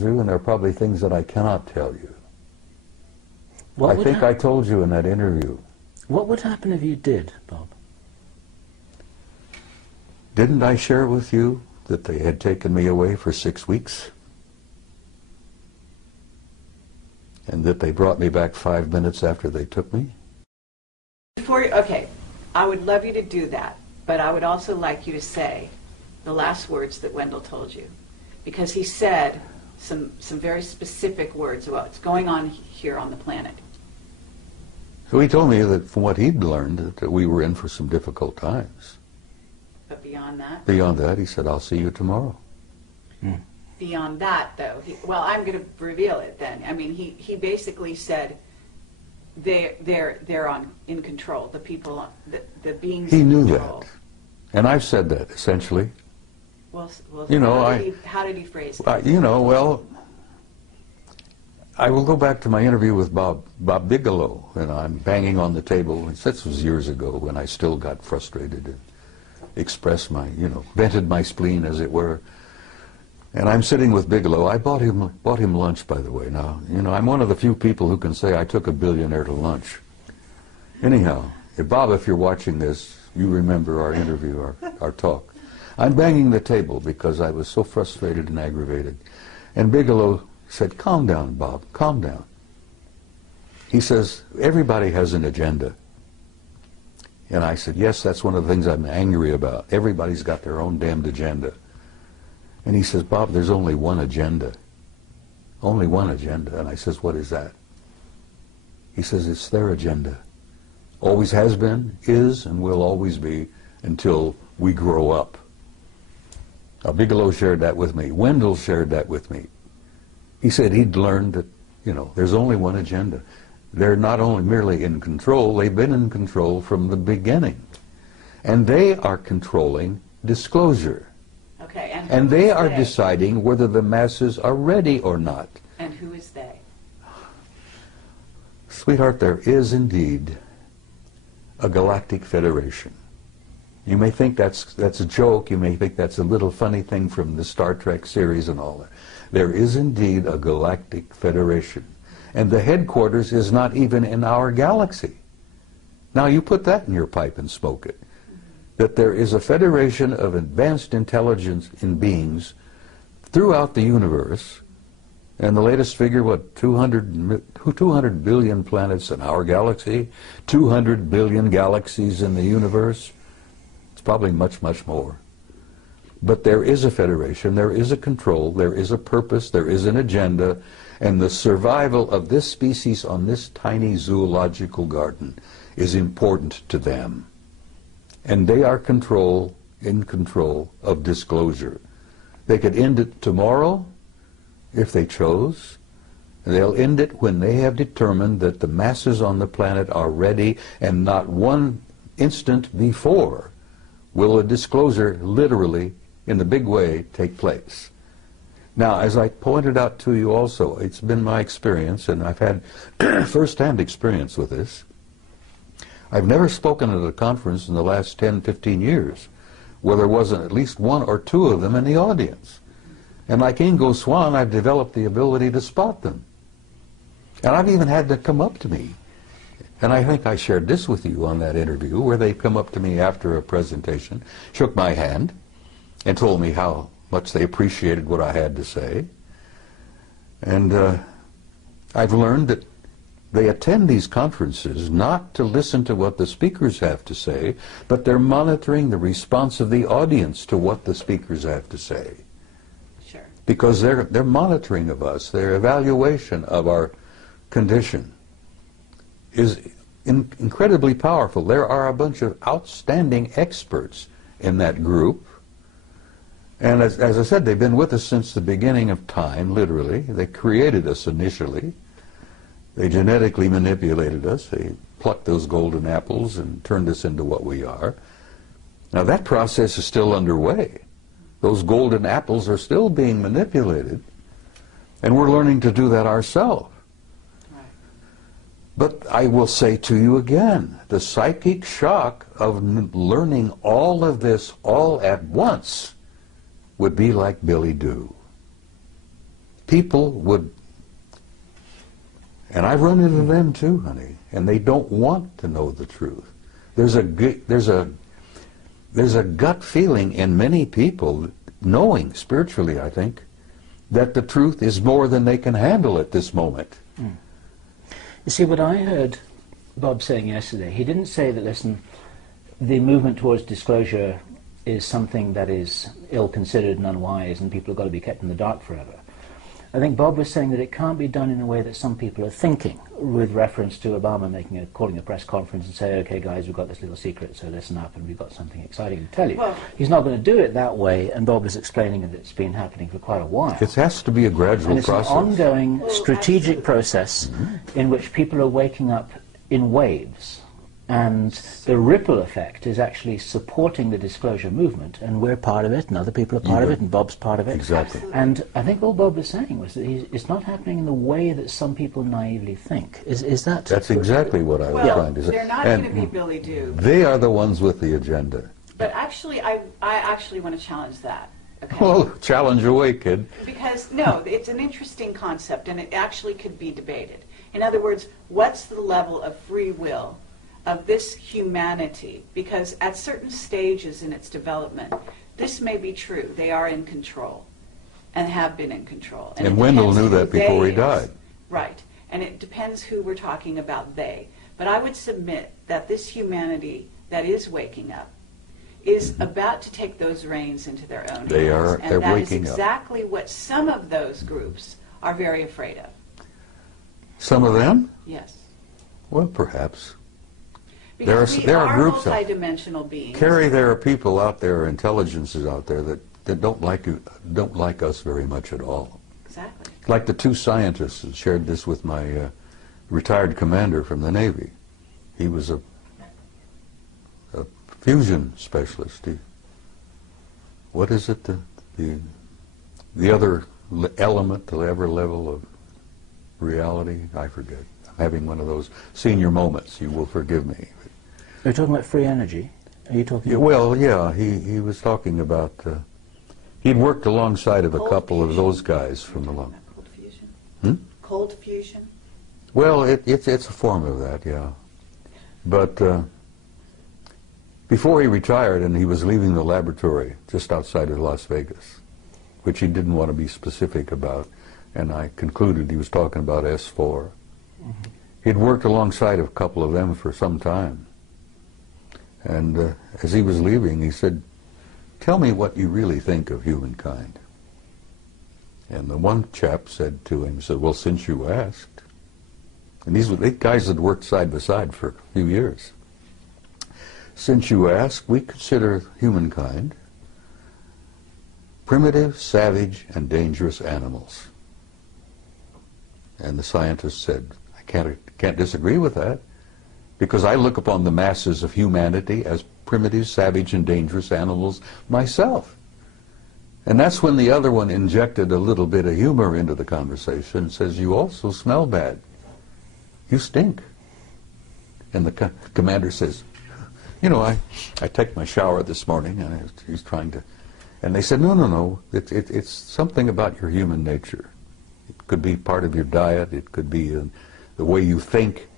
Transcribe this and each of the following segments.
you, and there are probably things that I cannot tell you. What I think I told you in that interview. What would happen if you did, Bob? Didn't I share with you that they had taken me away for 6 weeks? And that they brought me back 5 minutes after they took me? Okay, I would love you to do that, but I would also like you to say the last words that Wendell told you, because he said some very specific words about what's going on here on the planet. So he told me that from what he'd learned, that we were in for some difficult times. But beyond that? Beyond that, he said, I'll see you tomorrow. Beyond that, though, well, I'm going to reveal it then. I mean, he basically said they're in control. The people, the beings. He in knew control. that, and I've said that essentially. Well, you know, how did he phrase it? You know, well, I will go back to my interview with Bob Bigelow, and I'm banging on the table. This was years ago when I still got frustrated and expressed my, vented my spleen, as it were. And I'm sitting with Bigelow. I bought him lunch, by the way. Now, I'm one of the few people who can say I took a billionaire to lunch. Anyhow, Bob, if you're watching this, you remember our interview, our talk. I'm banging the table because I was so frustrated and aggravated. And Bigelow said, calm down, Bob, calm down. He says, everybody has an agenda. And I said, yes, that's one of the things I'm angry about. Everybody's got their own damned agenda. And he says, Bob, there's only one agenda. Only one agenda. And I says, what is that? He says, it's their agenda. Always has been, is, and will always be until we grow up. Now, Bigelow shared that with me. Wendell shared that with me. He said he'd learned that, there's only one agenda. They're not only merely in control, they've been in control from the beginning. And they are controlling disclosure. Okay, and they are deciding whether the masses are ready or not. And who is they? Sweetheart, there is indeed a galactic federation. You may think that's a joke. You may think that's a little funny thing from the Star Trek series and all that. There is indeed a galactic federation. And the headquarters is not even in our galaxy. Now you put that in your pipe and smoke it. That there is a federation of advanced intelligence in beings throughout the universe. And the latest figure, what, 200 billion planets in our galaxy, 200 billion galaxies in the universe. Probably much, much more. But there is a federation, there is a control, there is a purpose, there is an agenda, and the survival of this species on this tiny zoological garden is important to them. And they are in control of disclosure. They could end it tomorrow if they chose. They'll end it when they have determined that the masses on the planet are ready, and not one instant before will a disclosure literally, in the big way, take place. Now, as I pointed out to you also, it's been my experience, and I've had first-hand experience with this. I've never spoken at a conference in the last 10, 15 years where there wasn't at least one or two of them in the audience. And like Ingo Swann, I've developed the ability to spot them. And I've even had them come up to me. And I think I shared this with you on that interview, where they come up to me after a presentation, shook my hand, and told me how much they appreciated what I had to say. And I've learned that they attend these conferences not to listen to what the speakers have to say, but they're monitoring the response of the audience to what the speakers have to say. Sure. Because they're monitoring of us, their evaluation of our condition is incredibly powerful. There are a bunch of outstanding experts in that group. And as I said, they've been with us since the beginning of time, literally. They created us initially. They genetically manipulated us. They plucked those golden apples and turned us into what we are. Now that process is still underway. Those golden apples are still being manipulated. And we're learning to do that ourselves. But I will say to you again, the psychic shock of learning all of this all at once would be like Billy Doo. people would, and I've run into them too, honey, and they don't want to know the truth. There's a gut feeling in many people, knowing spiritually, I think, that the truth is more than they can handle at this moment. Mm. You see, what I heard Bob saying yesterday, he didn't say that, listen, the movement towards disclosure is something that is ill-considered and unwise and people have got to be kept in the dark forever. I think Bob was saying that it can't be done in a way that some people are thinking, with reference to Obama calling a press conference and say, okay guys, we've got this little secret, so listen up and we've got something exciting to tell you. Well, he's not going to do it that way, and Bob was explaining that it's been happening for quite a while. It has to be a gradual process. It's an ongoing strategic process in which people are waking up in waves. And the ripple effect is actually supporting the disclosure movement, and we're part of it, and other people are part of it, and Bob's part of it. Exactly. And I think all Bob was saying was that it's not happening in the way that some people naively think. Is that? That's exactly what I was trying to say. They're not going to be Billy Doob. They are the ones with the agenda. But actually, I actually want to challenge that. Okay? Well, challenge away, kid. Because, no, it's an interesting concept, and it actually could be debated. In other words, what's the level of free will of this humanity? Because at certain stages in its development, this may be true. They are in control and have been in control. And Wendell knew that before he died. Right. And it depends who we're talking about, they. But I would submit that this humanity that is waking up is about to take those reins into their own hands. They're waking up. And that is exactly what some of those groups are very afraid of. Some of them? Yes. Well, perhaps. Because there are groups multidimensional beings. Carrie, there are people out there, intelligences out there that don't like us very much at all. Exactly. Like the two scientists who shared this with my retired commander from the Navy. He was a fusion specialist. What is it? The other element, the other level of reality? I forget. I'm having one of those senior moments. You will forgive me. Are you talking about free energy? Are you talking? Yeah, well, yeah. He was talking about. He'd worked alongside of a couple of those guys from the long. Cold fusion. Hmm? Cold fusion. Well, it's a form of that, yeah. But before he retired, and he was leaving the laboratory just outside of Las Vegas, which he didn't want to be specific about, and I concluded he was talking about S4. Mm-hmm. He'd worked alongside of a couple of them for some time. And as he was leaving, he said, "Tell me what you really think of humankind." And the one chap said to him, "Well, since you asked." And these guys had worked side by side for a few years. "Since you ask, we consider humankind primitive, savage, and dangerous animals." And the scientist said, "I can't disagree with that, because I look upon the masses of humanity as primitive, savage, and dangerous animals myself." And that's when the other one injected a little bit of humor into the conversation and says, "You also smell bad. You stink." And the commander says, "You know, I took my shower this morning," and he's trying to, and they said, no, it's something about your human nature. It could be part of your diet, it could be the way you think.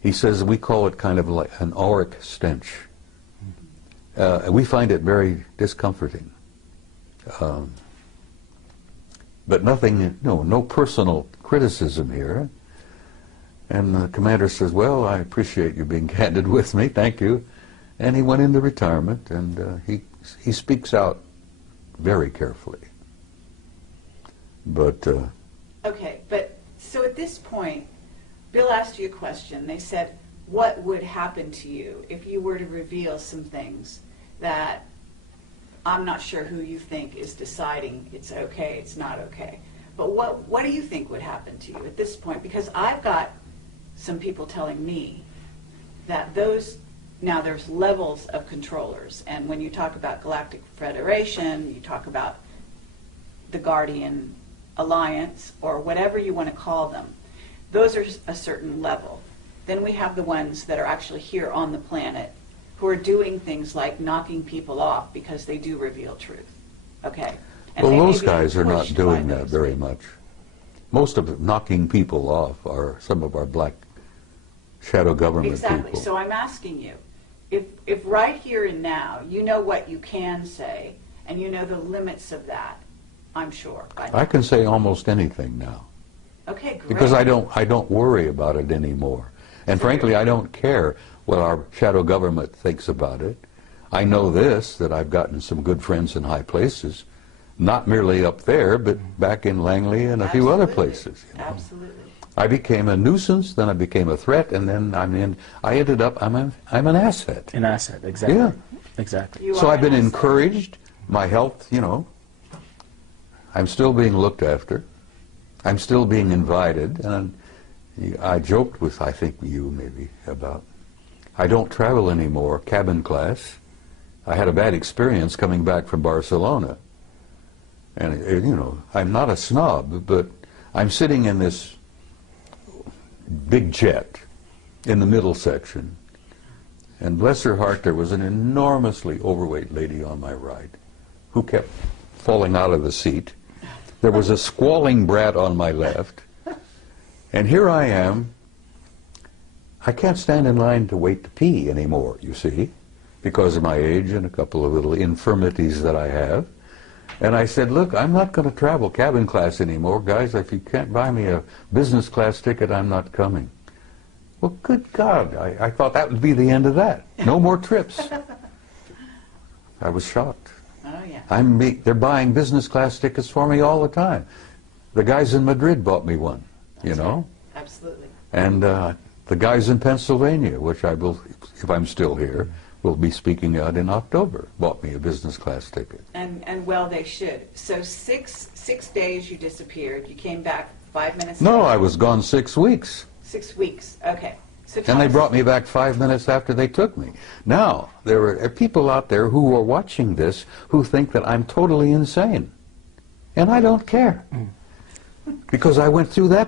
He says we call it kind of like an auric stench. And we find it very discomforting. But nothing, no personal criticism here. And the commander says, "Well, I appreciate you being candid with me, thank you." And he went into retirement, and he speaks out very carefully. But okay, but so at this point, Bill asked you a question. They said, what would happen to you if you were to reveal some things that I'm not sure who you think is deciding it's okay, it's not okay. But what do you think would happen to you at this point? Because I've got some people telling me that now there's levels of controllers. And when you talk about Galactic Federation, you talk about the Guardian Alliance, or whatever you want to call them. Those are a certain level. Then we have the ones that are actually here on the planet who are doing things like knocking people off because they do reveal truth. Okay? And well, those guys are not doing that very much. Most of it knocking people off are some of our black shadow government Exactly. people. So I'm asking you, if right here and now you know what you can say and you know the limits of that, I'm sure. I can say almost anything now. Okay, great. Because I don't worry about it anymore. And frankly, I don't care what our shadow government thinks about it. I know this, that I've gotten some good friends in high places, not merely up there, but back in Langley and a few other places. You know. Absolutely. I became a nuisance, then I became a threat, and then I ended up, I'm an asset. An asset, exactly. Yeah. Exactly. You So are I've been an asset. encouraged, my health, you know, I'm still being looked after, I'm still being invited, and I joked with, I think you maybe, about, I don't travel anymore, cabin class. I had a bad experience coming back from Barcelona. And, you know, I'm not a snob, but I'm sitting in this big jet in the middle section. And bless her heart, there was an enormously overweight lady on my right who kept falling out of the seat. There was a squalling brat on my left. And here I am. I can't stand in line to wait to pee anymore, you see, because of my age and a couple of little infirmities that I have. And I said, look, I'm not going to travel cabin class anymore. Guys, if you can't buy me a business class ticket, I'm not coming. Well, good God, I thought that would be the end of that. No more trips. I was shocked. Oh, yeah. They're buying business class tickets for me all the time. The guys in Madrid bought me one, you know. Right. Absolutely. And the guys in Pennsylvania, which I will, if I'm still here, will be speaking out in October, bought me a business class ticket. And well, they should. So six days you disappeared. You came back 5 minutes No, later. I was gone 6 weeks. 6 weeks. Okay. So And they tell us- brought me back 5 minutes after they took me. Now, there are people out there who are watching this who think that I'm totally insane. And I don't care. Because I went through that